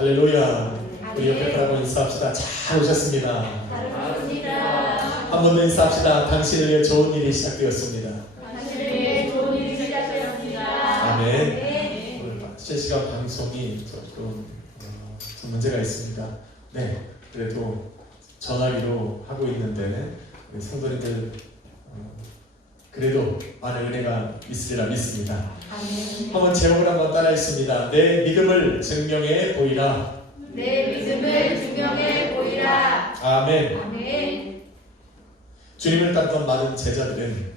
할렐루야. 우리 옆에 분하고 인사합시다. 잘 오셨습니다. 한 번 더 인사합시다. 당신을 위해 좋은 일이 시작되었습니다. 아멘. 오늘 실시간 방송이 조금 문제가 있습니다. 네, 그래도 전화기로 하고 있는데 우리 성도님들 그래도 많은 은혜가 있으리라 믿습니다. 한번 제목을 한번 따라 읽습니다. 내 믿음을 증명해 보이라. 내 믿음을 증명해 보이라. 아멘. 아멘. 주님을 따르던 많은 제자들은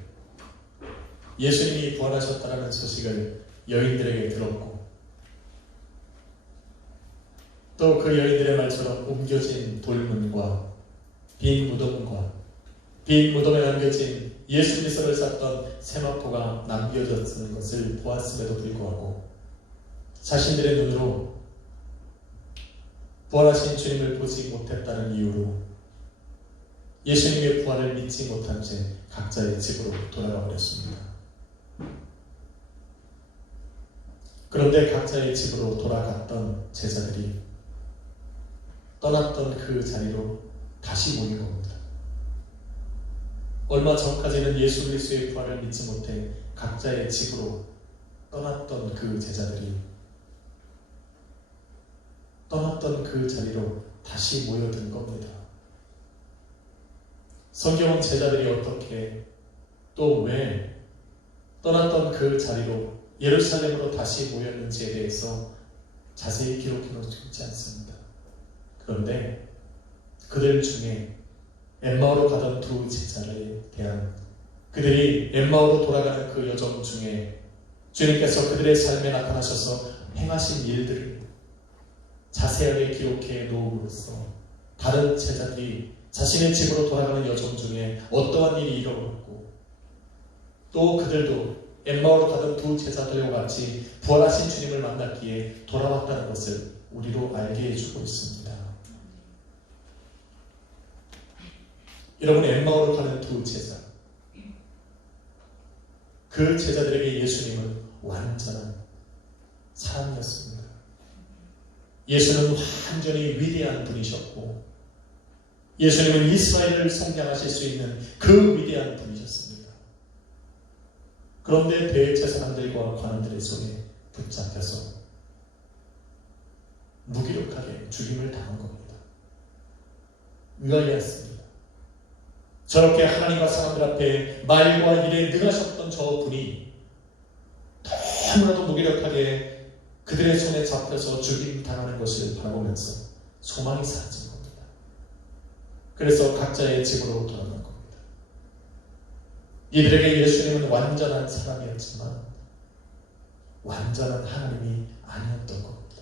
예수님이 부활하셨다는 소식을 여인들에게 들었고 또 그 여인들의 말처럼 옮겨진 돌문과 빈 무덤에 남겨진 예수 그리스도를 쌌던 세마포가 남겨졌는 것을 보았음에도 불구하고 자신들의 눈으로 부활하신 주님을 보지 못했다는 이유로 예수님의 부활을 믿지 못한 채 각자의 집으로 돌아가 버렸습니다. 그런데 각자의 집으로 돌아갔던 제자들이 떠났던 그 자리로 다시 모인 겁니다. 얼마 전까지는 예수 그리스도의 부활을 믿지 못해 각자의 집으로 떠났던 그 제자들이 떠났던 그 자리로 다시 모여든 겁니다. 성경은 제자들이 어떻게 또 왜 떠났던 그 자리로 예루살렘으로 다시 모였는지에 대해서 자세히 기록해 놓지 않습니다. 그런데 그들 중에 엠마오로 가던 두 제자에 대한 그들이 엠마오로 돌아가는 그 여정 중에 주님께서 그들의 삶에 나타나셔서 행하신 일들을 자세하게 기록해 놓음으로써 다른 제자들이 자신의 집으로 돌아가는 여정 중에 어떠한 일이 일어났고 또 그들도 엠마오로 가던 두 제자들과 같이 부활하신 주님을 만났기에 돌아왔다는 것을 우리로 알게 해주고 있습니다. 여러분, 엠마오로 가는 두 제자, 그 제자들에게 예수님은 완전한 사람이었습니다. 예수는 완전히 위대한 분이셨고 예수님은 이스라엘을 성장하실 수 있는 그 위대한 분이셨습니다. 그런데 대제사장들과 관원들의 손에 붙잡혀서 무기력하게 죽임을 당한 겁니다. 의아해했습니다. 저렇게 하나님과 사람들 앞에 말과 일에 능하셨던 저 분이 너무나도 무기력하게 그들의 손에 잡혀서 죽임 당하는 것을 바라보면서 소망이 사라진 겁니다. 그래서 각자의 집으로 돌아간 겁니다. 이들에게 예수님은 완전한 사람이었지만 완전한 하나님이 아니었던 겁니다.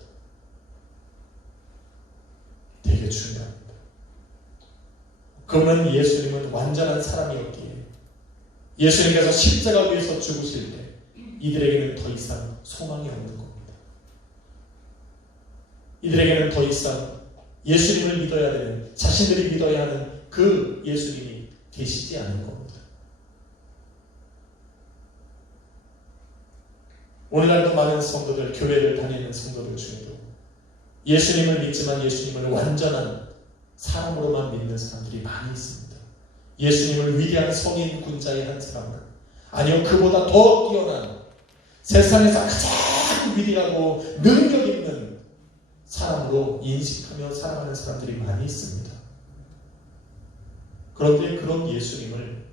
되게 중요합니다. 그러면 예수님은 완전한 사람이었기에 예수님께서 십자가 위에서 죽으실 때 이들에게는 더 이상 소망이 없는 겁니다. 이들에게는 더 이상 예수님을 믿어야 되는, 자신들이 믿어야 하는 그 예수님이 계시지 않은 겁니다. 오늘날도 많은 성도들, 교회를 다니는 성도들 중에도 예수님을 믿지만 예수님을 완전한 사람으로만 믿는 사람들이 많이 있습니다. 예수님을 위대한 성인 군자의 한 사람을, 아니요 그보다 더 뛰어난 세상에서 가장 위대하고 능력 있는 사람으로 인식하며 살아가는 사람들이 많이 있습니다. 그런데 그런 예수님을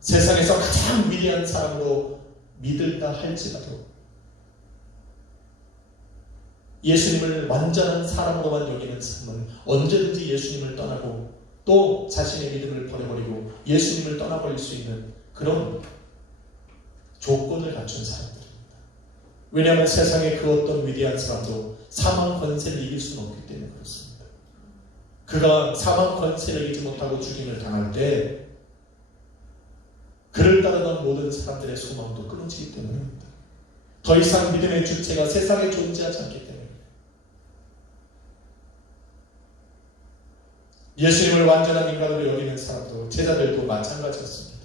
세상에서 가장 위대한 사람으로 믿을다 할지라도 예수님을 완전한 사람으로만 여기는 사람은 언제든지 예수님을 떠나고 또 자신의 믿음을 버려버리고 예수님을 떠나버릴 수 있는 그런 조건을 갖춘 사람들입니다. 왜냐하면 세상의 그 어떤 위대한 사람도 사망 권세를 이길 수는 없기 때문에 그렇습니다. 그가 사망 권세를 이기지 못하고 죽임을 당할 때 그를 따르던 모든 사람들의 소망도 끊어지기 때문입니다. 더 이상 믿음의 주체가 세상에 존재하지 않기 때문에 예수님을 완전한 인간으로 여기는 사람도, 제자들도 마찬가지였습니다.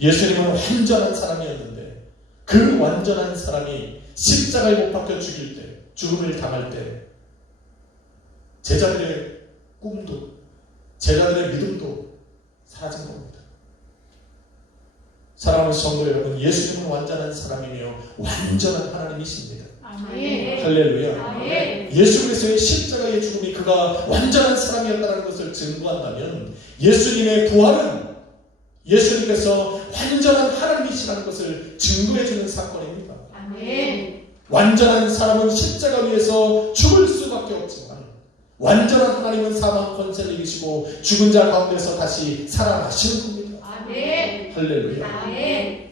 예수님은 완전한 사람이었는데 그 완전한 사람이 십자가에 못 박혀 죽일 때, 죽음을 당할 때 제자들의 꿈도, 제자들의 믿음도 사라진 겁니다. 사랑하는 성도 여러분, 예수님은 완전한 사람이며 완전한 하나님이십니다. 아멘. 할렐루야. 아멘. 예수 그리스도의 십자가의 죽음이 그가 완전한 사람이었다는 것을 증거한다면 예수님의 부활은 예수님께서 완전한 하나님이시라는 것을 증거해주는 사건입니다. 아멘. 완전한 사람은 십자가 위에서 죽을 수밖에 없지만 완전한 하나님은 사망 권세를 이기시고 죽은 자 가운데서 다시 살아나시는 겁니다. 아멘. 할렐루야. 아멘.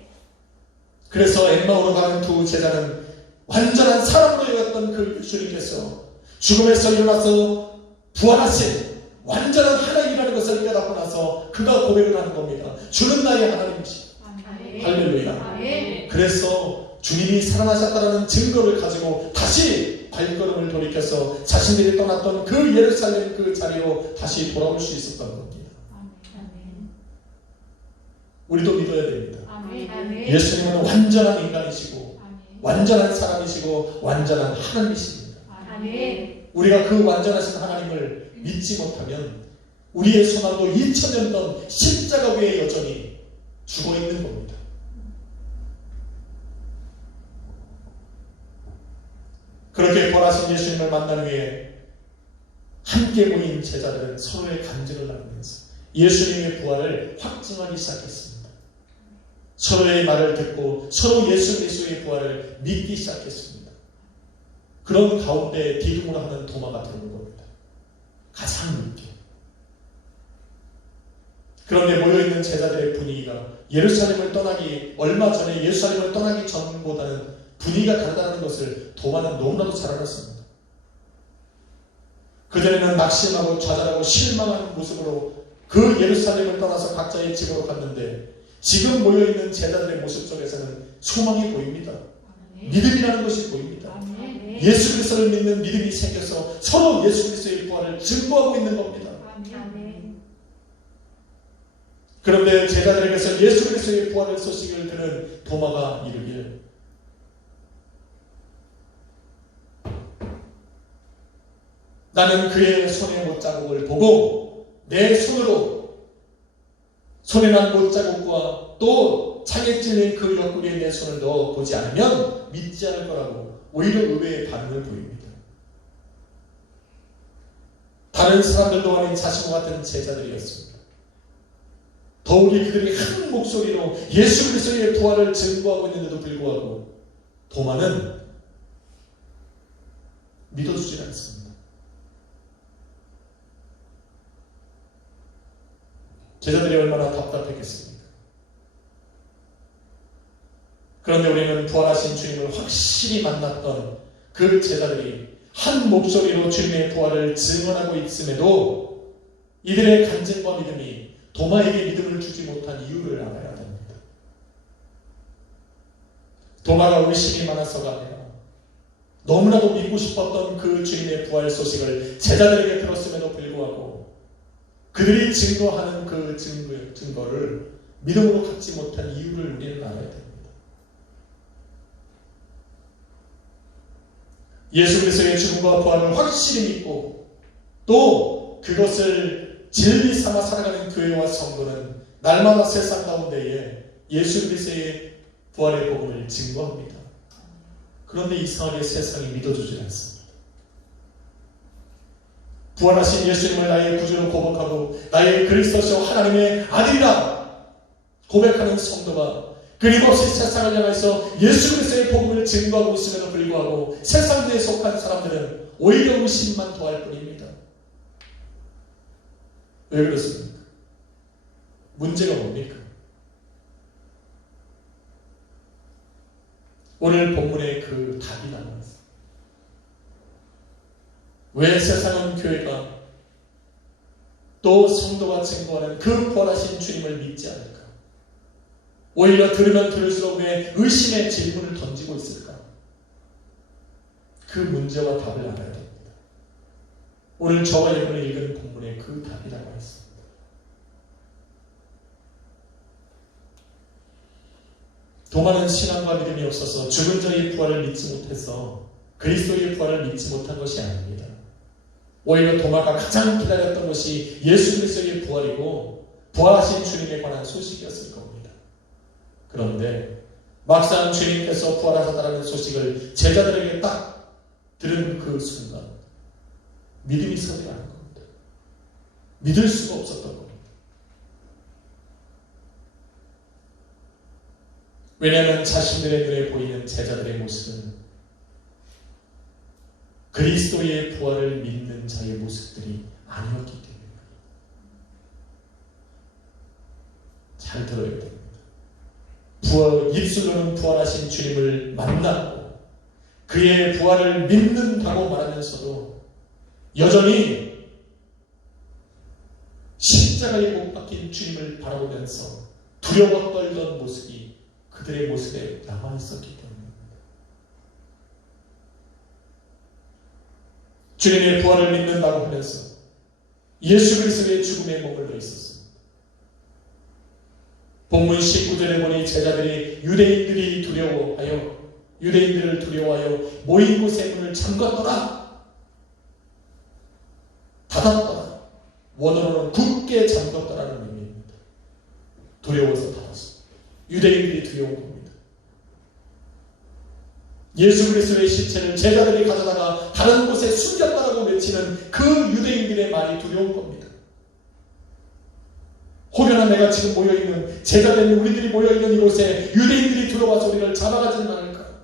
그래서 엠마오로 가는 두 제자는 완전한 사람으로 여겼던 그 예수님께서 죽음에서 일어나서 부활하신 완전한 하나님이라는 것을 깨닫고 나서 그가 고백을 하는 겁니다. 주는 나의 하나님이시다. 아멘. 할렐루야. 아멘. 그래서 주님이 살아나셨다는 증거를 가지고 다시 발걸음을 돌이켜서 자신들이 떠났던 그 예루살렘 그 자리로 다시 돌아올 수 있었던 겁니다. 아멘. 우리도 믿어야 됩니다. 아멘. 예수님은 완전한 인간이시고 아멘. 완전한 사람이시고 완전한 하나님이십니다. 아멘. 우리가 그 완전하신 하나님을 믿지 못하면 우리의 손안도 2000년 전 십자가 위에 여전히 죽어있는 겁니다. 그렇게 부활하신 예수님을 만난 후에 함께 모인 제자들은 서로의 간증을 나누면서 예수님의 부활을 확증하기 시작했습니다. 서로의 말을 듣고 서로 예수 그리스도의 부활을 믿기 시작했습니다. 그런 가운데 디귿으로 하는 도마가 들어온 겁니다. 가장 늦게. 그런데 모여있는 제자들의 분위기가 예루살렘을 떠나기 얼마 전에 예루살렘을 떠나기 전보다는 분위기가 다르다는 것을 도마는 너무나도 잘 알았습니다. 그전에는 낙심하고 좌절하고 실망하는 모습으로 그 예루살렘을 떠나서 각자의 집으로 갔는데 지금 모여있는 제자들의 모습 속에서는 소망이 보입니다. 믿음이라는 것이 보입니다. 아멘. 예수 그리스도를 믿는 믿음이 생겨서 서로 예수 그리스도의 부활을 증거하고 있는 겁니다. 아멘. 그런데 제자들에게서 예수 그리스도의 부활의 소식을 들은 도마가 이르길 나는 그의 손의 못자국을 보고 내 손으로 손에 난 못자국과 또 창에 찔린 그 옆구리에 내 손을 넣어 보지 않으면 믿지 않을 거라고 오히려 의외의 반응을 보입니다. 다른 사람들도 아닌 자신과 같은 제자들이었습니다. 더욱이 그들이 한 목소리로 예수 그리스도의 부활을 증거하고 있는데도 불구하고 도마는 믿어주지 않습니다. 제자들이 얼마나 답답했겠습니까? 그런데 우리는 부활하신 주님을 확실히 만났던 그 제자들이 한 목소리로 주님의 부활을 증언하고 있음에도 이들의 간증과 믿음이 도마에게 믿음을 주지 못한 이유를 알아야 됩니다. 도마가 의심이 많아서가 아니라 너무나도 믿고 싶었던 그 주님의 부활 소식을 제자들에게 들었음에도 불구하고 그들이 증거하는 그 증거를 믿음으로 갖지 못한 이유를 우리는 알아야 됩니다. 예수 그리스도의 죽음과 부활을 확실히 믿고 또 그것을 진리 삼아 살아가는 교회와 성도는 날마다 세상 가운데에 예수 그리스도의 부활의 복음을 증거합니다. 그런데 이상하게 세상이 믿어주지 않습니다. 부활하신 예수님을 나의 구주로 고백하고 나의 그리스도시요 하나님의 아들이라 고백하는 성도가 끊임없이 세상을 향해서 예수 그리스도의 복음을 증거하고 있음에도 불구하고 세상에 속한 사람들은 오히려 의심만 더할 뿐입니다. 왜 그렇습니까? 문제가 뭡니까? 오늘 본문의 그 답이 나옵니다. 왜 세상은 교회가 또 성도가 증거하는 그 부활하신 주님을 믿지 않을까? 오히려 들으면 들을수록 왜 의심의 질문을 던지고 있을까? 그 문제와 답을 알아야 됩니다. 오늘 저와 여러분이 읽은 본문의 그 답이 나와 있습니다. 도마는 신앙과 믿음이 없어서 죽은 자의 부활을 믿지 못해서 그리스도의 부활을 믿지 못한 것이 아닙니다. 오히려 도마가 가장 기다렸던 것이 예수 그리스도의 부활이고 부활하신 주님에 관한 소식이었을 겁니다. 그런데 막상 주님께서 부활하셨다는 소식을 제자들에게 딱 들은 그 순간 믿음이 서지 않은 겁니다. 믿을 수가 없었던 겁니다. 왜냐하면 자신들의 눈에 보이는 제자들의 모습은 그리스도의 부활을 믿는 자의 모습들이 아니었기 때문입니다. 잘 들어야 됩니다. 입술로는 부활하신 주님을 만났고 그의 부활을 믿는다고 말하면서도 여전히 십자가에 못 박힌 주님을 바라보면서 두려워 떨던 모습이 그들의 모습에 남아있었기 때문입니다. 주님의 부활을 믿는다고 하면서 예수 그리스도의 죽음에 머물러 있었습니다. 본문 19절에 보니 제자들이 유대인들을 두려워하여 모인 곳의 문을 잠갔더라, 닫았더라, 원어로는 굳게 잠갔더라는 의미입니다. 두려워서 닫았습니다. 유대인들이 두려운 겁니다. 예수 그리스도의 시체를 제자들이 가져다가 다른 곳에 숨겼다라고 외치는 그 유대인들의 말이 두려운 겁니다. 혹여나 내가 지금 모여있는 제자된 우리들이 모여있는 이곳에 유대인들이 들어와서 우리를 잡아가지는 않을까?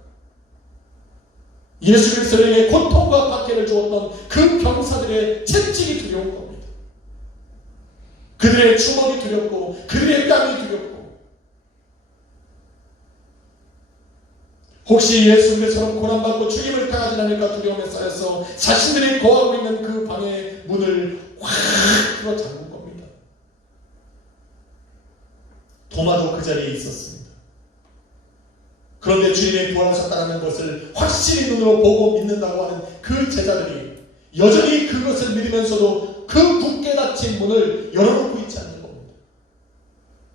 예수 그리스도에게 고통과 박해를 주었던 그 병사들의 채찍이 두려운 겁니다. 그들의 주먹이 두렵고 그들의 땀이 두렵고 혹시 예수 그리스도처럼 고난받고 죽임을 당하지 않을까 두려움에 쌓여서 자신들이 거하고 있는 그 방의 문을 확 풀어 잠근 겁니다. 도마도 그 자리에 있었습니다. 그런데 주님의 부활하셨다는 것을 확실히 눈으로 보고 믿는다고 하는 그 제자들이 여전히 그것을 믿으면서도 그 굳게 닫힌 문을 열어놓고 있지 않는 겁니다.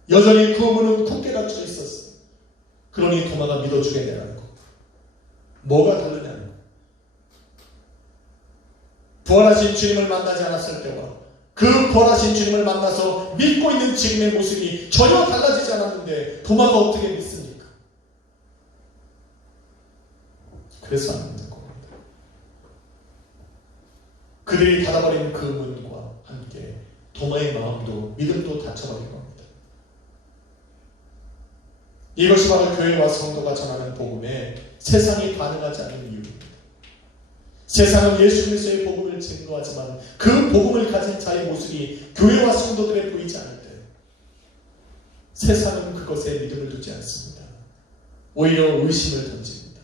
여전히 그 문은 굳게 닫혀 있었어요. 그러니 도마가 믿어주겠냐는 거. 뭐가 다르냐는 거. 부활하신 주님을 만나지 않았을 때와 그 부활하신 주님을 만나서 믿고 있는 지금의 모습이 전혀 달라지지 않았는데 도마가 어떻게 믿습니까? 그래서 안 믿는 겁니다. 그들이 닫아버린 그 문과 함께 도마의 마음도 믿음도 닫혀버린 겁니다. 이것이 바로 교회와 성도가 전하는 복음에 세상이 반응하지 않는 이유입니다. 세상은 예수 그리스도의 복음을 증거하지만 그 복음을 가진 자의 모습이 교회와 성도들에 보이지 않을 때 세상은 그것에 믿음을 두지 않습니다. 오히려 의심을 던집니다.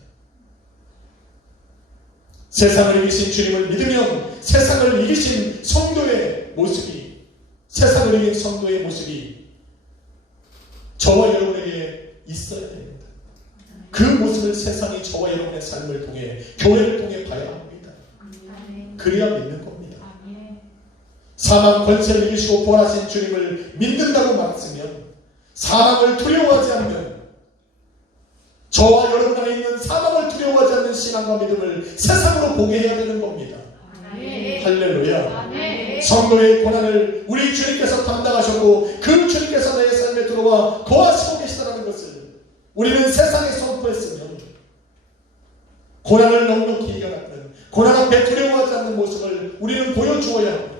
세상을 이기신 주님을 믿으면 세상을 이기신 성도의 모습이, 세상을 이긴 성도의 모습이 저와 여러분에게 있어야 됩니다. 그 모습을 세상이 저와 여러분의 삶을 통해, 교회를 통해 봐야 합니다. 그래야 믿는 겁니다. 사망 권세를 이기시고 부활하신 주님을 믿는다고 말했으면 사망을 두려워하지 않는, 저와 여러분 안에 있는 사망을 두려워하지 않는 신앙과 믿음을 세상으로 보게 해야 되는 겁니다. 할렐루야. 성도의 고난을 우리 주님께서 담당하셨고 그 주님께서 내 삶에 들어와 거하시고 계시다는 것을 우리는 세상에 선포했으면 고난을 넉넉히 이겨나가는, 고난 앞에 두려워하지 않는 모습을 우리는 보여주어야 합니다.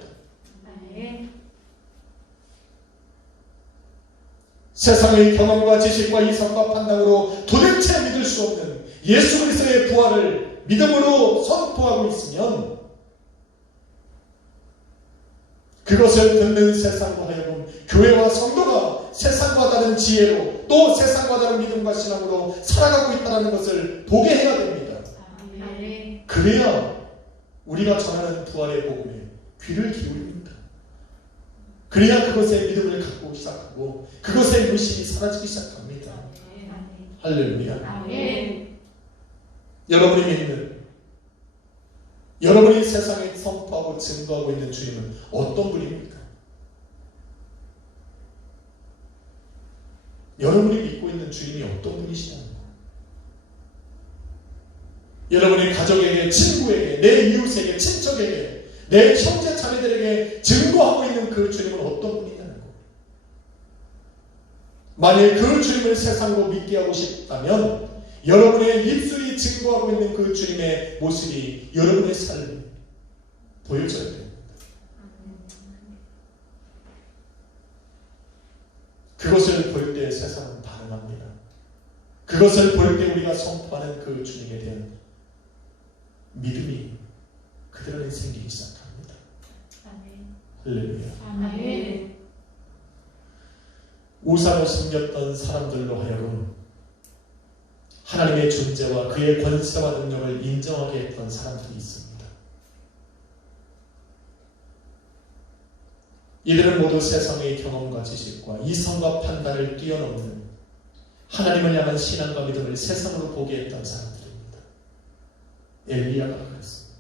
세상의 경험과 지식과 이성과 판단으로 도대체 믿을 수 없는 예수 그리스도의 부활을 믿음으로 선포하고 있으면 그것을 듣는 세상으로 하여금 교회와 성도가 세상과 다른 지혜로 또 세상과 다른 믿음과 신앙으로 살아가고 있다는 것을 보게 해야 됩니다. 그래야 우리가 전하는 부활의 복음에 귀를 기울입니다. 그래야 그것에 믿음을 갖고 시작하고 그것의 의심이 사라지기 시작합니다. 할렐루야. 여러분이 믿는, 여러분이 세상에 선포하고 증거하고 있는 주님은 어떤 분입니까? 여러분이 믿고 있는 주님이 어떤 분이시냐는 거. 여러분의 가족에게, 친구에게, 내 이웃에게, 친척에게 내 형제 자매들에게 증거하고 있는 그 주님은 어떤 분이냐는 거. 만일 그 주님을 세상으로 믿게 하고 싶다면 여러분의 입술이 증거하고 있는 그 주님의 모습이 여러분의 삶에 보여져야 됩니다. 그것을 볼 때 세상은 반응합니다. 그것을 볼 때 우리가 선포하는 그 주님에 대한 믿음이 그들 안에 생기기 시작합니다. 할렐루야. 아멘. 우상을 섬겼던 사람들로 하여금 하나님의 존재와 그의 권세와 능력을 인정하게 했던 사람들이 있습니다. 이들은 모두 세상의 경험과 지식과 이성과 판단을 뛰어넘는 하나님을 향한 신앙과 믿음을 세상으로 보게 했던 사람들입니다. 엘리야가 그랬습니다.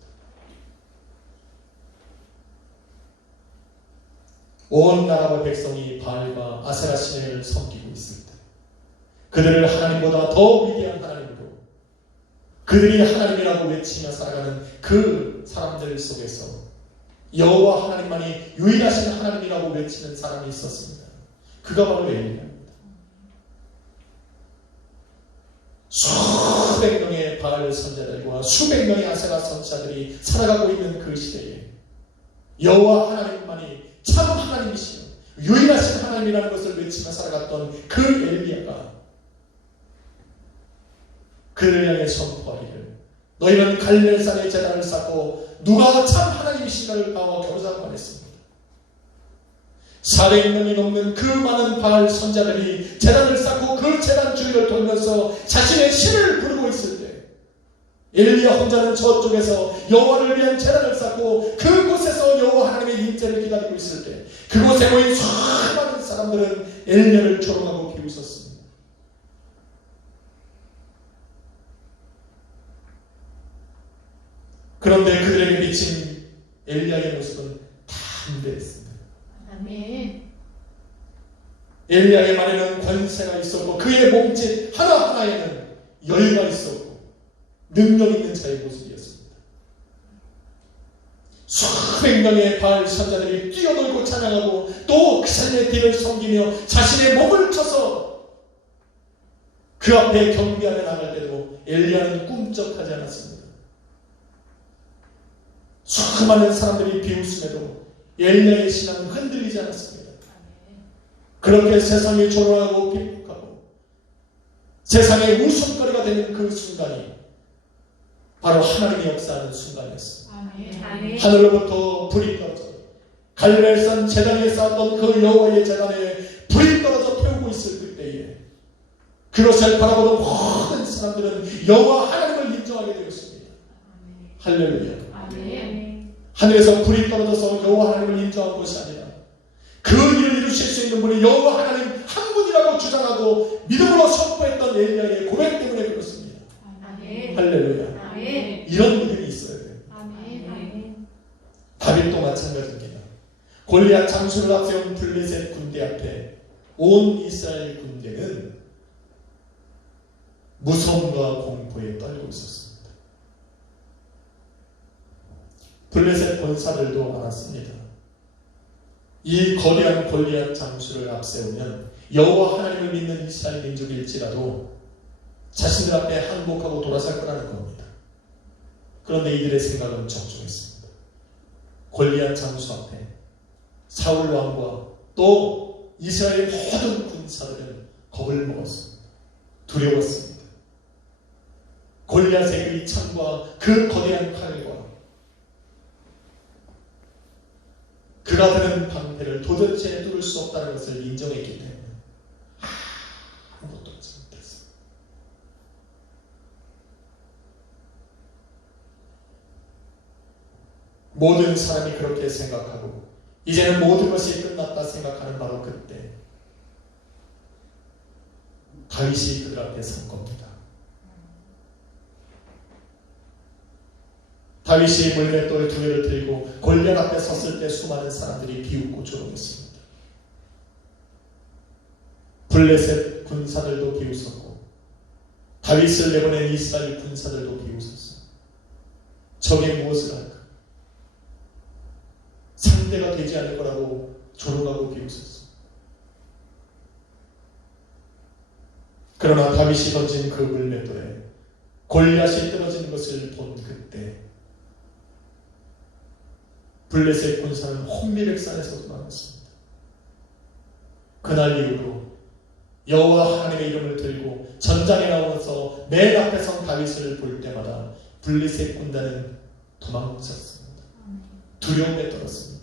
온 나라와 백성이 바알과 아세라 신을 섬기고 있을 때 그들을 하나님보다 더 위대한 하나님으로 그들이 하나님이라고 외치며 살아가는 그 사람들 속에서 여호와 하나님만이 유일하신 하나님이라고 외치는 사람이 있었습니다. 그가 바로 엘리야입니다. 수백 명의 바알 선자들과 수백 명의 아세라 선자들이 살아가고 있는 그 시대에 여호와 하나님만이 참 하나님이시여 유일하신 하나님이라는 것을 외치며 살아갔던 그 엘리야가 그를 향해 선포하기를 너희는 갈멜산의 제단을 쌓고 누가 참 하나님이신가를 나와 교사만 했습니다. 400명이 넘는 그 많은 바알 선자들이 제단을 쌓고 그 제단 주위를 돌면서 자신의 신을 부르고 있을 때 엘리야 혼자는 저쪽에서 여호와를 위한 제단을 쌓고 그곳에서 여호와 하나님의 임재를 기다리고 있을 때 그곳에 모인 수많은 사람들은 엘리야를 조롱하고 비웃었습니다. 그런데 그들에게 비친 엘리야의 모습은 담대했습니다. 아멘. 엘리야의 말에는 권세가 있었고 그의 몸짓 하나하나에는 여유가 있었고 능력 있는 자의 모습이었습니다. 수백 명의 바알 선자들이 뛰어놀고 찬양하고 또 그 삶의 뒤를 섬기며 자신의 몸을 쳐서 그 앞에 경비하며 나갈 때도 엘리야는 꿈쩍하지 않았습니다. 수많은 사람들이 비웃음에도 엘리야의 신앙은 흔들리지 않았습니다. 그렇게 세상이 조롱하고 비폭하고 세상의 웃음거리가 되는 그 순간이 바로 하나님의 역사하는 순간이었습니다. 아멘. 하늘로부터 불이 떨어져 갈멜산 제단에 쌓았던 그 여호와의 제단에 불이 떨어져 태우고 있을 그때에 그것을 바라보는 모든 사람들은 여호와 하나님을 인정하게 되었습니다. 할렐루야. 아멘. 하늘에서 불이 떨어져서 여호와 하나님을 인정한 것이 아니라 그 일을 이루실 수 있는 분이 여호와 하나님 한 분이라고 주장하고 믿음으로 선포했던 엘리야의 고백 때문에 그렇습니다. 아멘. 할렐루야. 아멘. 이런 믿음이 있어야 돼요. 아멘. 다윗도 마찬가지입니다. 골리앗 장수를 앞세운 블레셋 군대 앞에 온 이스라엘 군대는 무서움과 공포에 떨고 있었습니다. 블레셋 권사들도 알았습니다. 이 거대한 골리앗 장수를 앞세우면 여호와 하나님을 믿는 이스라엘 민족일지라도 자신들 앞에 항복하고 돌아설 거라는 겁니다. 그런데 이들의 생각은 적중했습니다. 골리앗 장수 앞에 사울 왕과 또 이스라엘 모든 군사들은 겁을 먹었습니다. 두려웠습니다. 골리앗의 그 창과 그 거대한 칼과 그가 드는 방패를 도대체 뚫을 수 없다는 것을 인정했기 때문에 아무것도 하지 못했습니다. 모든 사람이 그렇게 생각하고 이제는 모든 것이 끝났다 생각하는 바로 그때 다윗이 그들 앞에 선 겁니다. 다윗이 물맷돌 두 개를 들고 골리앗 앞에 섰을 때 수많은 사람들이 비웃고 조롱했습니다. 블레셋 군사들도 비웃었고 다윗을 내보낸 이스라엘 군사들도 비웃었어요. 적이 무엇을 할까? 군대가 되지 않을 거라고 조롱하고 비웃었어. 그러나 다윗이 던진 그 물맷돌에 골리앗이 떨어진 것을 본 그때 블레셋 군사는 혼미백산에서 도망했습니다. 그날 이후로 여호와 하나님의 이름을 들고 전장에 나와서 맨 앞에 선 다윗을 볼 때마다 블레셋 군단은 도망쳤습니다. 두려움에 떨었습니다.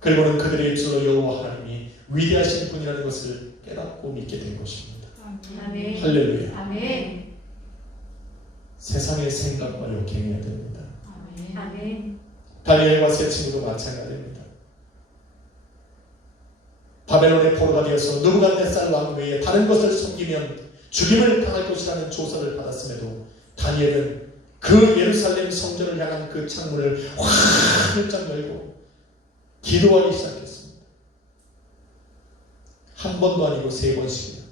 그리고는 그들의 입술로 여호와 하나님이 위대하신 분이라는 것을 깨닫고 믿게 된 것입니다. 아멘. 할렐루야. 아멘. 세상의 생각과 역행해야 됩니다. 아멘. 다니엘과 세 친구도 마찬가지입니다. 바벨론의 포로가 되어서 느부갓네살 왕 외에 다른 것을 섬기면 죽임을 당할 것이라는 조서를 받았음에도 다니엘은 그 예루살렘 성전을 향한 그 창문을 활짝 열고 기도하기 시작했습니다. 한 번도 아니고 세 번씩이나.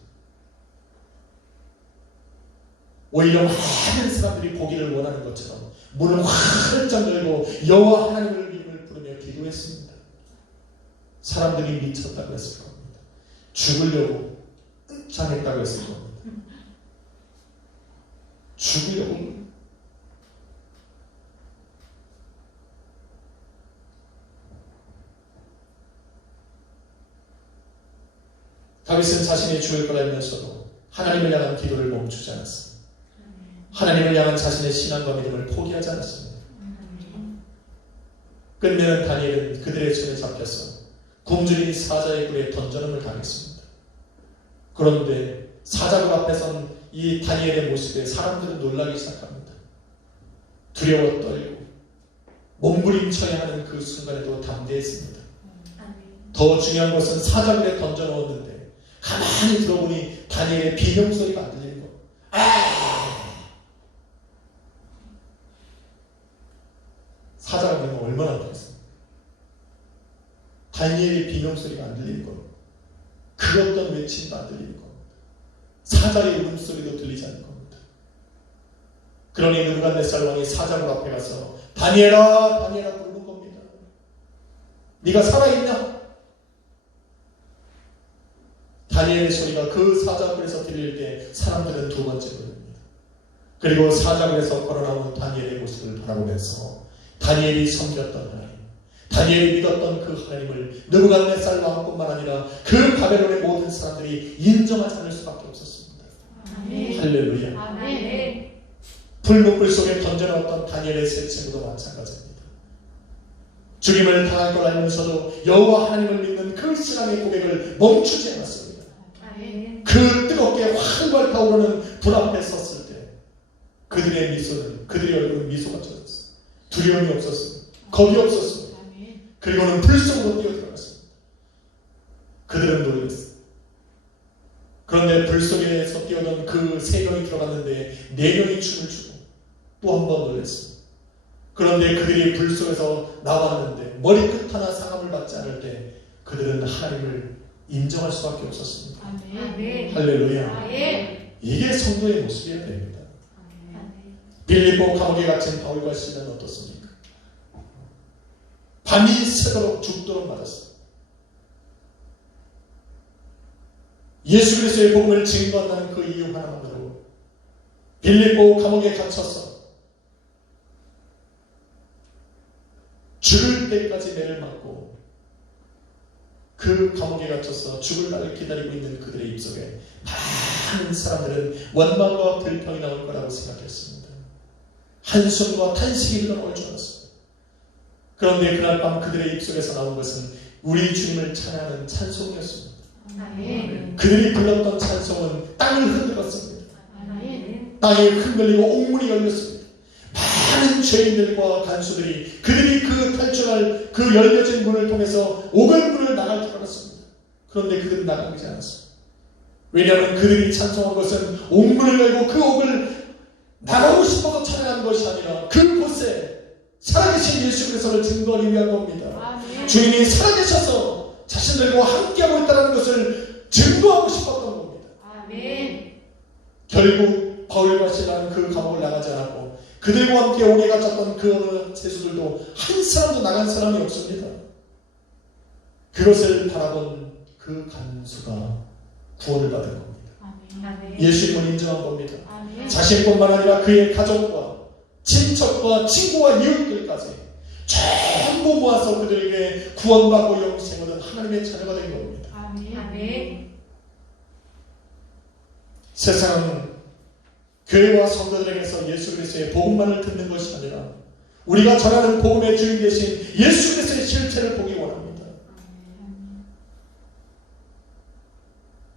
오히려 많은 사람들이 보기를 원하는 것처럼 문을 활짝 열고 여호와 하나님을 이름을 부르며 기도했습니다. 사람들이 미쳤다고 했을 겁니다. 죽으려고 짱했다고 했을 겁니다. 죽으려고. 다윗은 자신이 죽을 걸 알면서도 하나님을 향한 기도를 멈추지 않았습니다. 하나님을 향한 자신의 신앙과 믿음을 포기하지 않았습니다. 끝내는 다니엘은 그들의 손에 잡혀서 굶주린 사자의 굴에 던져놓음을 당했습니다. 그런데 사자굴 앞에 선 이 다니엘의 모습에 사람들은 놀라기 시작합니다. 두려워 떨고 몸부림쳐야 하는 그 순간에도 담대했습니다. 더 중요한 것은 사자굴에 던져놓았는데 가만히 들어보니 다니엘의 비명소리가 안 들리는 거. 사자가 되면 얼마나 아팠습니까? 다니엘의 비명소리가 안 들리는 거. 그 어떤 외침도 안 들리는 겁니다. 사자의 울음소리도 들리지 않는 겁니다. 그러니 느부갓네살 왕이 사자굴 앞에 가서 다니엘아 다니엘아 부르는 겁니다. 네가 살아있냐? 다니엘의 소리가 그 사자굴에서 들릴 때 사람들은 두 번째 부릅니다. 그리고 사자굴에서 걸어나온 다니엘의 모습을 바라보면서 다니엘이 섬겼던 하나님, 다니엘이 믿었던 그 하나님을 느부갓네살 왕뿐만 아니라 그 바벨론의 모든 사람들이 인정하지 않을 수밖에 없었습니다. 아멘. 할렐루야. 아멘. 풀무불 속에 던져놓았던 다니엘의 세 친구도 마찬가지입니다. 죽임을 당할 걸 알면서도 여호와 하나님을 믿는 그 신앙의 고백을 멈추지 않았습니다. 아멘. 그 뜨겁게 활발 타오르는 불 앞에 섰을 때 그들의 미소는, 그들의 얼굴은 미소가 젖었어요. 두려움이 없었습니다. 겁이 없었습니다. 그리고는 불 속으로 뛰어들어갔습니다. 그들은 놀랐어요. 그런데 불 속에서 뛰어든 그 세 명이 들어갔는데 네 명이 춤을 추고 또 한 번 놀랐습니다. 그런데 그들이 불 속에서 나왔는데 머리끝 하나 상함을 받지 않을 때 그들은 하나님을 인정할 수밖에 없었습니다. 아멘. 할렐루야. 아멘. 이게 성도의 모습이어야 됩니다. 아멘. 빌립보 감옥에 갇힌 바울과 실라는 어떻습니까? 밤이 새도록 죽도록 맞았습니다. 예수 그리스도의 복음을 증거한다는 그 이유 하나만으로 빌립보 감옥에 갇혀서 죽을 때까지 매를 맞고 그 감옥에 갇혀서 죽을 날을 기다리고 있는 그들의 입속에 많은 사람들은 원망과 불평이 나올 거라고 생각했습니다. 한숨과 탄식이 흘러나올 줄 알았습니다. 그런데 그날 밤 그들의 입속에서 나온 것은 우리 주님을 찬양하는 찬송이었습니다. 아멘. 그들이 불렀던 찬송은 땅을 흔들었습니다. 아멘. 땅이 흔들리고 옥문이 열렸습니다. 많은 죄인들과 간수들이 그들이 그 탈출할 그 열려진 문을 통해서 옥을 문을 나갈 줄 알았습니다. 그런데 그들은 나가지 않았습니다. 왜냐하면 그들이 찬송한 것은 옥문을 열고 그 옥을 나가고 싶어서 찬양한 것이 아니라 그곳에 살아계신 예수 그리스도를 증거하기 위한 겁니다. 아멘. 주님이 살아계셔서 자신들과 함께하고 있다는 것을 증거하고 싶었던 겁니다. 아멘. 결국 바울과 실라는 그 감옥을 나가지 않았고 그들과 함께 오게 갇혔던 그 어느 죄수들도 한 사람도 나간 사람이 없습니다. 그것을 바라본 그 간수가 구원을 받은 겁니다. 아멘. 예수님을 인정한 겁니다. 아멘. 자신뿐만 아니라 그의 가족과 친척과 친구와 이웃들까지 전부 모아서 그들에게 구원받고 영생을 얻은 하나님의 자녀가 된 겁니다. 아멘. 세상은 교회와 성도들에게서 예수 그리스도의 복음만을 듣는 것이 아니라 우리가 전하는 복음의 주인 되신 예수 그리스도의 실체를 보기 원합니다.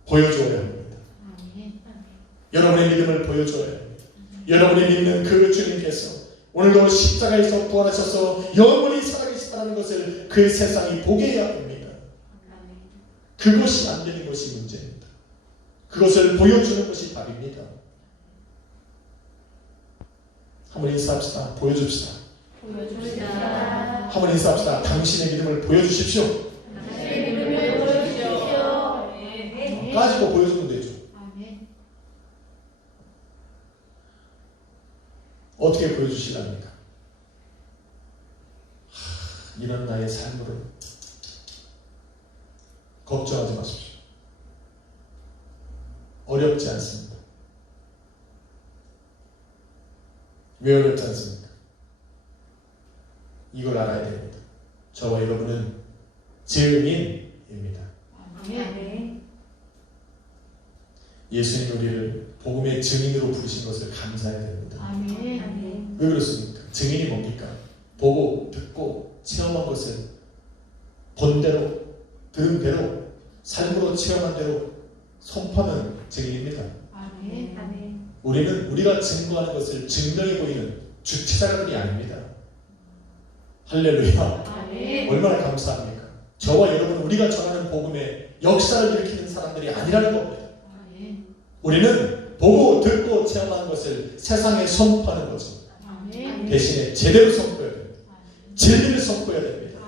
보여줘야 합니다. 여러분의 믿음을 보여줘야 합니다. 여러분이 믿는 그 주님께서 오늘도 십자가에서 부활하셔서 영원히 살아계시다는 것을 그 세상이 보게 해야 합니다. 그것이 안 되는 것이 문제입니다. 그것을 보여주는 것이 답입니다. 한번 인사합시다. 보여줍시다. 한번 인사합시다. 당신의 믿음을 보여주십시오. 가지고 보여주면 되죠. 어떻게 보여주시랍니까? 이런 나의 삶으로 걱정하지 마십시오. 어렵지 않습니다. 왜 어렵지 않습니까? 이걸 알아야 됩니다. 저와 여러분은 증인입니다. 예수님 우리를 복음의 증인으로 부르신 것을 감사해야 됩니다. 왜 그렇습니까? 증인이 뭡니까? 보고 듣고 체험한 것을 본 대로 들은 대로 삶으로 체험한 대로 선포하는 증인입니다. 우리는 우리가 증거하는 것을 증명해 보이는 주체자들이 아닙니다. 할렐루야. 얼마나 감사합니까? 저와 여러분 우리가 전하는 복음의 역사를 일으키는 사람들이 아니라는 겁니다. 우리는 보고 듣고 체험하는 것을 세상에 선포하는 거죠. 대신에 제대로 선포해야 됩니다. 진리를 선포해야 됩니다.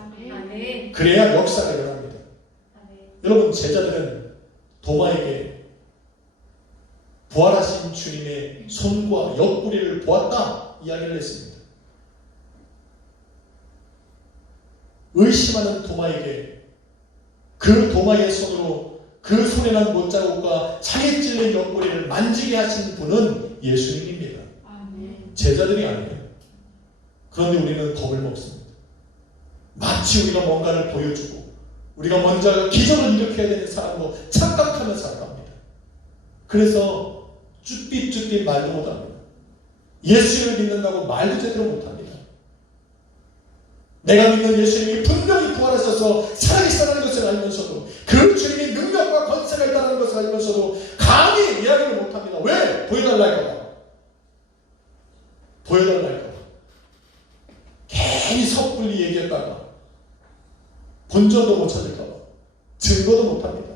그래야 역사가 일어납니다. 여러분 제자들은 도마에게 부활하신 주님의 손과 옆구리를 보았다 이야기를 했습니다. 의심하는 도마에게 그 도마의 손으로 그 손에 난 못자국과 창에 찔린 옆구리를 만지게 하신 분은 예수님입니다. 제자들이 아니에요. 그런데 우리는 겁을 먹습니다. 마치 우리가 뭔가를 보여주고 우리가 먼저 기적을 일으켜야 되는 사람으로 착각하며 살아갑니다. 그래서 쭈삣쭈삣 말도 못합니다. 예수를 믿는다고 말도 제대로 못합니다. 내가 믿는 예수님이 분명히 부활하셔서 살아계시다는 것을 알면서도 그 주님이 능력과 권세가 있다는 것을 알면서도 감히 이야기를 못합니다. 왜? 보여달라 할까봐. 보여달라 할까봐. 괜히 섣불리 얘기했다가 본전도 못 찾을까봐 증거도 못합니다.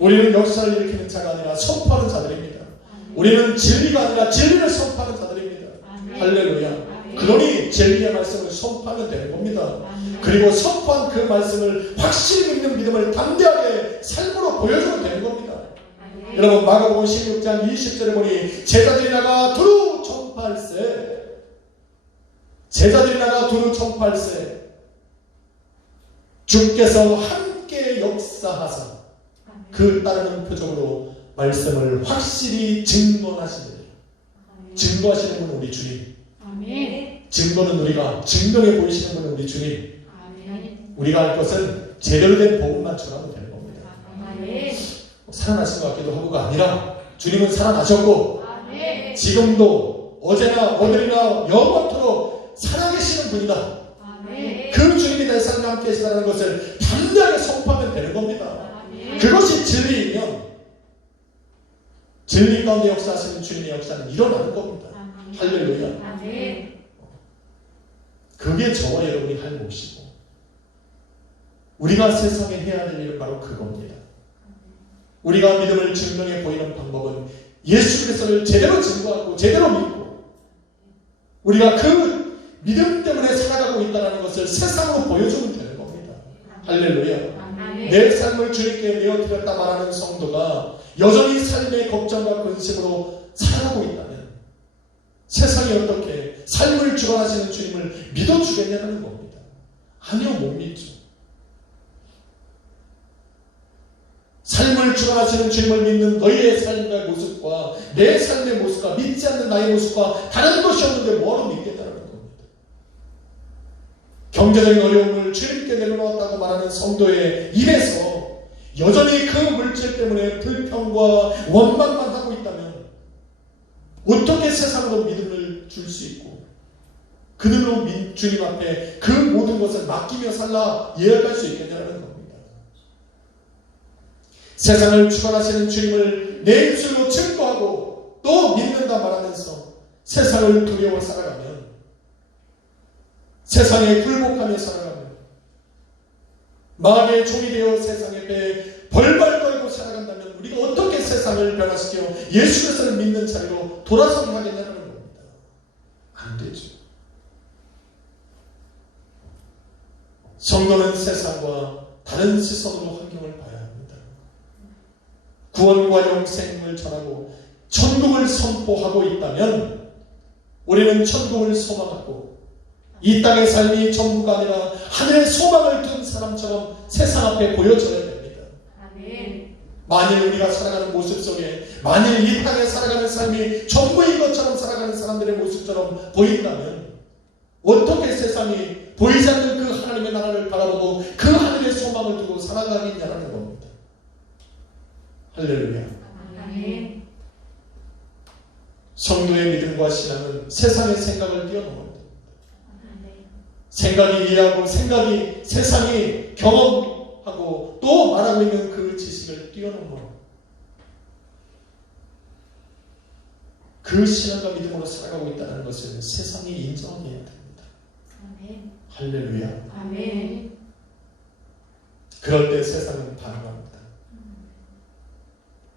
우리는 역사를 일으키는 자가 아니라 선포하는 자들입니다. 우리는 진리가 아니라 진리를 선포하는 자들입니다. 할렐루야. 그러니 진리의 말씀을 선포하면 되는 겁니다. 그리고 선포한 그 말씀을 확실히 믿는 믿음을 담대하게 삶으로 보여주면 되는 겁니다. 여러분 마가복음 16장 20절에 보니 제자들이 나가 두루 전파할세. 제자들이 나가 두루 전파할세. 주께서 함께 역사하사 그 따르는 표정으로 말씀을 확실히 증거하시는 증거하시는 분은 우리 주님. 증거는 우리가 증명해 보이시는 분은 우리 주님. 우리가 할 것은 제대로 된 복음만 전하면 되는 겁니다. 살아나신 것 같기도 하고가 아니라 주님은 살아나셨고 지금도 어제나 오늘이나 영원토록 살아계시는 분이다. 그 주님이 내 삶에 함께 계시다는 것을 담대하게 선포하면 되는 겁니다. 그것이 진리이면 진리 가운데 역사하시는 주님의 역사는 일어나는 겁니다. 할렐루야. 그게 저와 여러분이 할 몫이고 우리가 세상에 해야 될 일은 바로 그겁니다. 우리가 믿음을 증명해 보이는 방법은 예수 그리스도를 제대로 증거하고 제대로 믿고 우리가 그 믿음 때문에 살아가고 있다는 것을 세상으로 보여주면 되는 겁니다. 할렐루야. 내 삶을 주님께 내어드렸다 말하는 성도가 여전히 삶의 걱정과 근심으로 살아가고 있다면 세상이 어떻게 삶을 주관하시는 주님을 믿어주겠냐는 겁니다. 아니요, 못 믿죠. 삶을 주관하시는 주님을 믿는 너희의 삶의 모습과 내 삶의 모습과 믿지 않는 나의 모습과 다른 것이 없는데 뭐하러 믿겠다는 겁니다. 경제적인 어려움을 주님께 내려놓았다고 말하는 성도의 입에서 여전히 그 물질 때문에 불평과 원망만 하고 있다면 어떻게 세상으로 믿음을 줄 수 있고 그들로 주님 앞에 그 모든 것을 맡기며 살라 예약할 수 있겠냐는 겁니다. 세상을 주관하시는 주님을 내 입술로 증거하고 또 믿는다 말하면서 세상을 두려워 살아가면, 세상에 굴복하며 살아가면, 마음의 종이 되어 세상에 배에 벌벌 떨고 살아간다면 우리가 어떻게 세상을 변화시켜 예수 그리스도를 믿는 자리로 돌아서게 하겠냐는 겁니다. 안 되죠. 성도는 세상과 다른 시선으로 환경을 봐야 합니다. 구원과 영생을 전하고 천국을 선포하고 있다면 우리는 천국을 소망하고 이 땅의 삶이 전부가 아니라 하늘의 소망을 둔 사람처럼 세상 앞에 보여져야 됩니다. 아멘. 만일 우리가 살아가는 모습 속에 만일 이 땅에 살아가는 삶이 전부인 것처럼 살아가는 사람들의 모습처럼 보인다면 어떻게 세상이 보이지 않는 그 하나님의 나라를 바라보고 그 하늘의 소망을 두고 살아가겠냐는 겁니다. 할렐루야. 아멘. 성도의 믿음과 신앙은 세상의 생각을 뛰어넘어야 됩니다. 아멘. 생각이 이해하고 생각이 세상이 경험하고 또 말하고 있는 그 지식을 뛰어넘어 그 신앙과 믿음으로 살아가고 있다는 것을 세상이 인정해야 됩니다. 아멘. 할렐루야. 아멘. 그럴 때 세상은 반응합니다.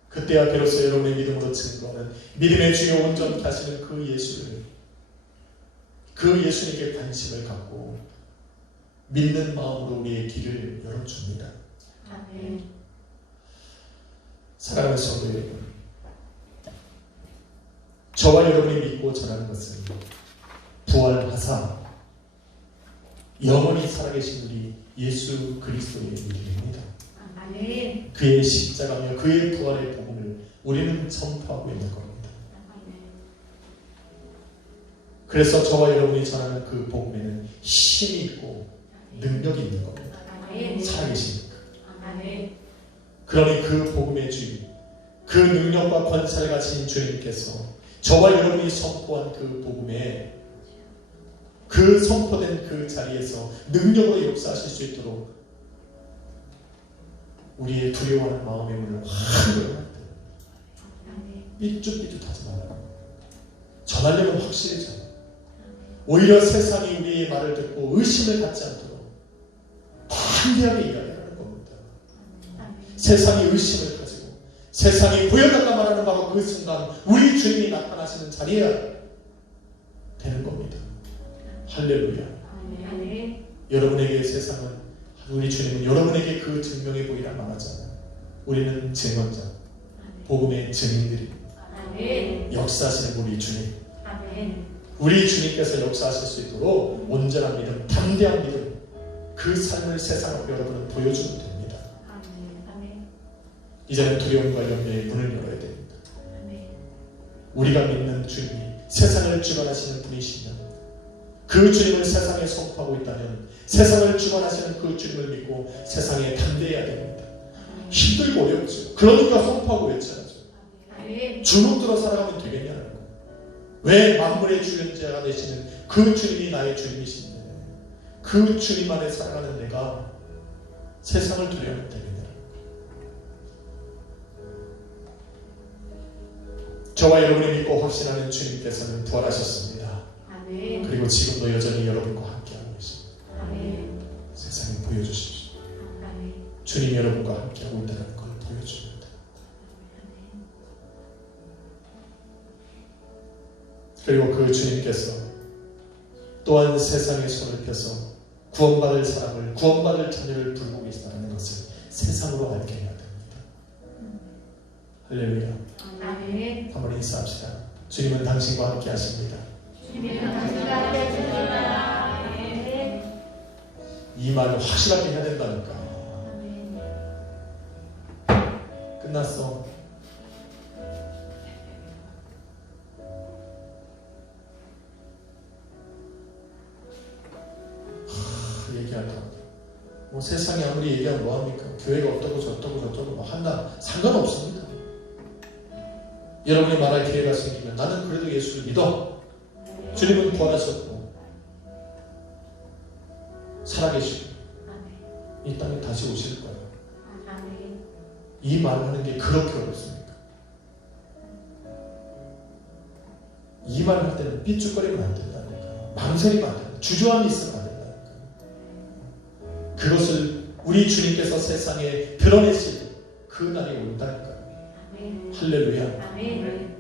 그때야 비로소 여러분의 믿음으로 증거하는 믿음의 주요 온전케 하시는 그 예수를, 그 예수님께 관심을 갖고 믿는 마음으로 우리의 길을 열어줍니다. 아멘. 사랑하는 성도 여러분, 저와 여러분이 믿고 전하는 것은 부활하사 영원히 살아계신 우리 예수 그리스도의 믿음입니다. 아멘. 그의 십자가며 그의 부활의 복음을 우리는 선포하고 있는 겁니다. 그래서 저와 여러분이 전하는 그 복음에는 힘이 있고 능력이 있는 겁니다. 아멘. 살아계시니까. 아멘. 그러니 그 복음의 주인, 그 능력과 권세를 가진 주님께서 저와 여러분이 선포한 그 복음에 그 선포된 그 자리에서 능력으로 역사하실 수 있도록 우리의 두려워하는 마음의 문을 확 열어놔야 돼요. 삐뚤삐뚤하지 말아요. 전하려면 확실히 전해요. 오히려 세상이 우리의 말을 듣고 의심을 갖지 않도록 반대하게 이야기하는 겁니다. 세상이 의심을 가지고 세상이 보여달라 말하는 바로 그 순간 우리 주님이 나타나시는 자리에 되는 겁니다. 할렐루야. 아멘. 여러분에게 세상은, 우리 주님은 여러분에게 그 증명해 보이라 말하잖아요. 우리는 증언자, 복음의 증인들입니다. 아멘. 역사하시는 우리 주님, 아멘. 우리 주님께서 역사하실 수 있도록 온전한 믿음, 담대한 믿음, 그 삶을 세상 앞에 여러분은 보여주면 됩니다. 아멘. 이제는 두려움과 염려의 문을 열어야 됩니다. 아멘. 우리가 믿는 주님이 세상을 주관하시는 분이시면, 그 주님을 세상에 선포하고 있다면 세상을 주관하시는 그 주님을 믿고 세상에 담대해야 됩니다. 힘들고 어렵죠. 그러니까 선포하고 외쳐야죠. 아멘. 주눅 들어 살아가면 되겠냐는 거예요. 왜 만물의 주권자가 되시는 그 주님이 나의 주님이신데 그 주님 안에 살아가는 내가 세상을 두려워하면 되겠냐는 거예요. 저와 여러분이 믿고 확신하는 주님께서는 부활하셨습니다. 아멘. 그리고 지금도 여전히 여러분과 함께하고 계십니다. 아멘. 세상에 보여주십시오. 아멘. 주님이 여러분과 함께하고 있다는 걸 보여줍니다. 그리고 그 주님께서 또한 세상의 손을 펴서 구원받을 사람을, 구원받을 자녀를 부르고 계시다는 것을 세상으로 알게 해야 됩니다. 할렐루야. 아멘. 한번 인사합시다. 주님은 당신과 함께 하십니다. 주님은 당신과 함께 하십니다. 아멘. 이 말을 확실하게 해야 된다니까. 아멘. 끝났어. 얘기하다. 뭐 세상에 아무리 얘기하면 뭐합니까? 교회가 어떠고 저떠고 뭐 한다. 상관없습니다. 여러분이 말할 기회가 생기면 나는 그래도 예수를 믿어. 주님은 부활하셨고 살아계시고 이 땅에 다시 오실 거예요. 아멘. 이 말을 하는 게 그렇게 어렵습니까? 이 말을 할 때는 삐죽거리면 안 된다니까요. 망설이면 안 된다. 주저함이 있으면 안 된다니까요. 그것을 우리 주님께서 세상에 드러내실 그 날이 온다니까요. 아멘. 할렐루야. 아멘.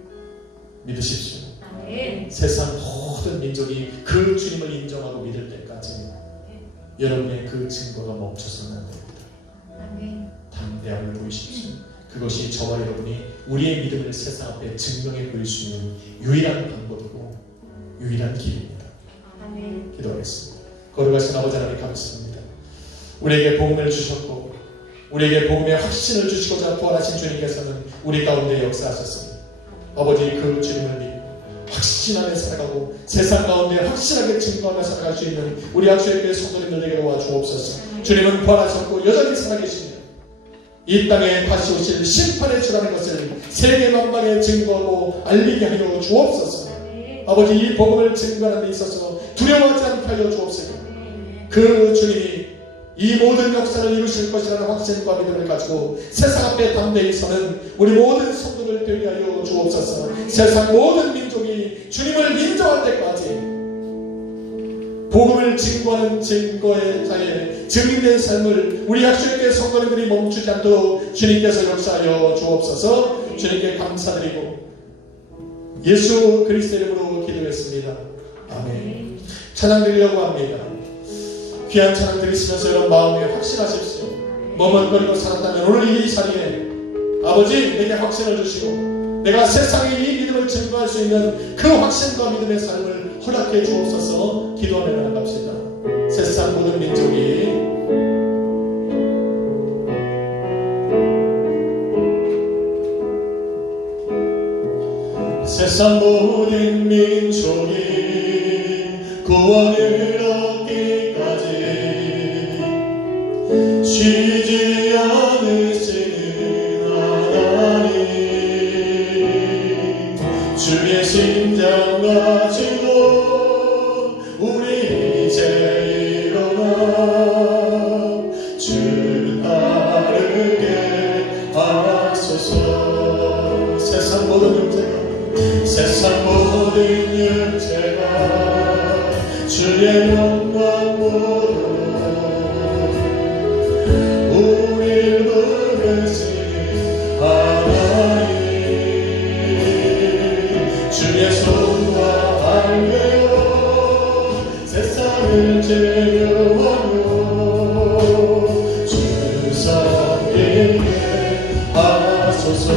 믿으십시오. 아멘. 세상 모든 민족이 그 주님을 인정하고 믿을 때까지 여러분의 그 증거가 멈춰서는 안 됩니다. 아멘. 담대함을 보이십시오. 그것이 저와 여러분이 우리의 믿음을 세상 앞에 증명해 보일 수 있는 유일한 방법이고 유일한 길입니다. 아멘. 기도하겠습니다. 거룩하신 아버지 하나님 감사합니다. 우리에게 복음을 주셨고 우리에게 복음의 확신을 주시고자 부활하신 주님께서는 우리 가운데 역사하셨습니다. 아버지 그 주님을 믿고 확신하며 살아가고 세상 가운데 확실하게 증거하며 살아갈 수 있는 우리 악주의 성도님들에게 도와주옵소서. 주님은 부활하셨고 여전히 살아계십니다. 이 땅에 다시 오실 심판의 주라는 것을 세계 만방에 증거하고 알리게 하여 주옵소서. 아버지 이 복음을 증거하는 데 있어서 두려워하지 않게 하여 주옵소서. 그 주님이 이 모든 역사를 이루실 것이라는 확신과 믿음을 가지고 세상 앞에 담대히 서는 우리 모든 성도를 되게 하여 주옵소서. 세상 모든 민족이 주님을 인정할 때까지 복음을 증거하는 증거의 자에 증인된 삶을 우리 약속의 성도님들이 멈추지 않도록 주님께서 역사하여 주옵소서. 주님께 감사드리고 예수 그리스도의 이름으로 기도했습니다. 아멘. 찬양 드리려고 합니다. 귀한 찬양 들으시면서 여러분 마음에 확신하십시오. 머뭇거리고 살았다면 오늘 이 자리에 아버지 내게 확신을 주시고 내가 세상에 이 믿음을 증거할 수 있는 그 확신과 믿음의 삶을 허락해 주옵소서. 기도하며 나갑시다. 세상 모든 민족이 세상 모든 민족이 구원을 얻기까지 쉬지 않으시는 하나님 주의 심장 가지고 우리 이제 일어나 주 따르게 하소서. 세상 모든 형제가 세상 모든 육체가 주의 영광으로 우릴 부르시니 하나님 주의 손과 발매어 세상을 제어하며 주 섬기게 하소서.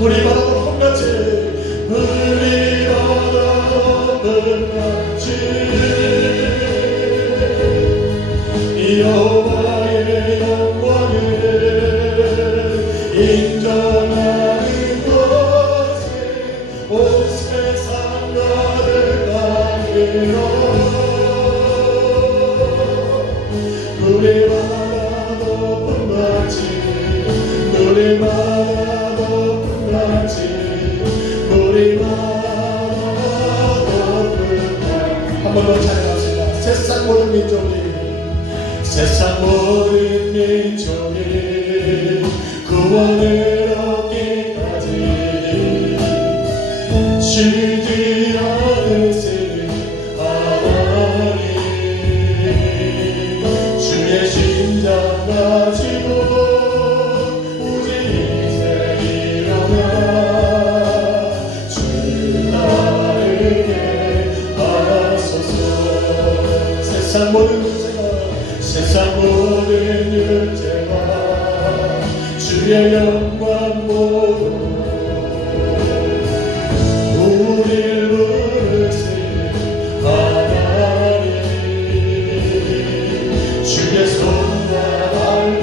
우리 바라도 같이 우리 바라도 같이 여호와의 영광을 인정하는 것에 온 세상 가득하리라. 우리 바라도 같이 우리 바라도 같이 우리 바라도 한 번 더 찬양합시다. 세상 모든 민족이 세상 모든 민족이 구원을 얻기까지 쉬지 않으시는 하나님 주의 심장 가지고 우리 이제 일어나 주 따르게 하소서. 세상 모든 세상 모든 일 주의 영광 보고 우리를 부르신 하나님 주의 손과 알며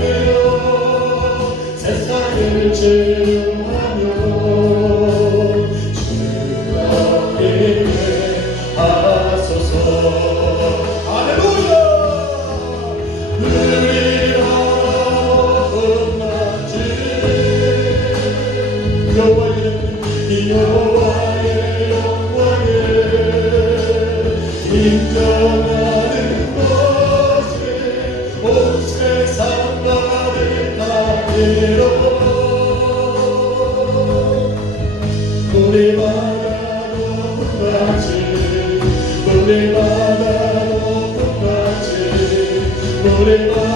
세상을 치유하며 주여 있게 하소서. 할렐루야. 우리가 높낮이 여호와의 영광을 인정하는 것이 온 세상 나를 다니로 우리마다 높낮이 우리마다 높낮이 우리마다